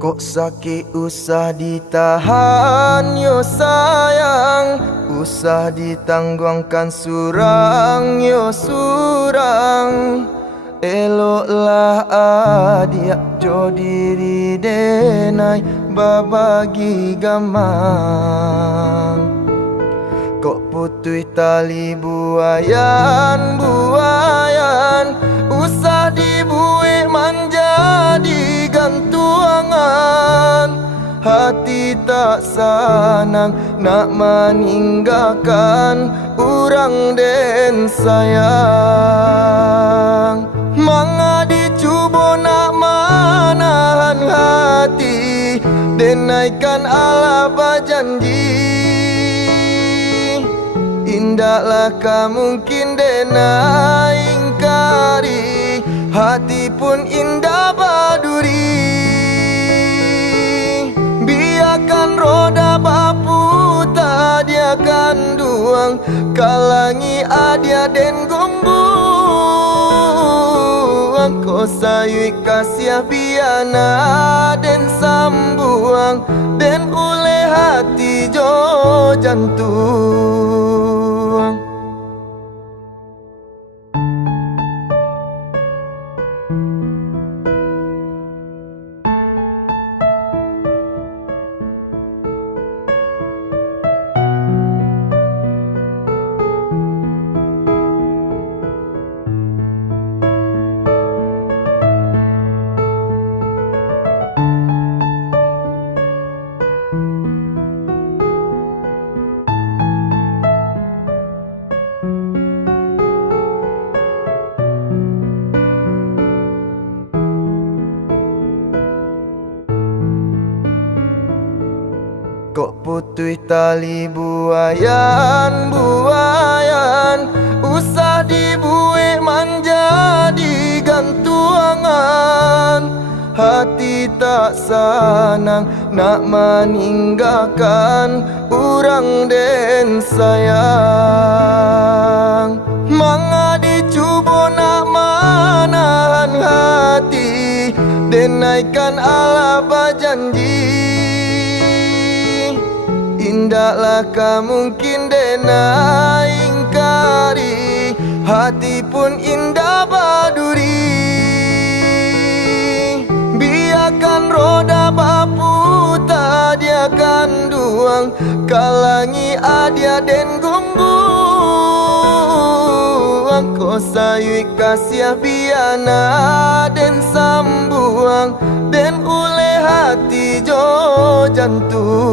Kok sakit usah ditahan yo sayang, usah ditangguhkan surang yo surang. Eloklah adia jo diri denai babagi gamang. Kok putui tali buayan buayan, usah dibuih menjadi gantuangan. Hati tak senang nak meninggalkan orang den sayang. Manga dicuba nak menahan hati, denaikan Allah berjanji. Indahlah mungkin dena ingkari, hati pun indah baduri. Biarkan roda berputar, dia akan duang kalangi adia den gombuang. Kau sayui kasih biana den sambuang, den oleh hati jo jantung. Kok putui tali buayan buayan, usah dibuih menjadi gantuangan. Hati tak senang nak meninggalkan orang den sayang. Manga dicuba nak menahan hati, denaikan Allah berjanji. Indahlah mungkin dena ingkari, hati pun indah baduri. Biarkan roda berputar, dia akan duang kalangi adia den gombuang. Kau sayui kasih biana den sambuang, den oleh hati jo jantung.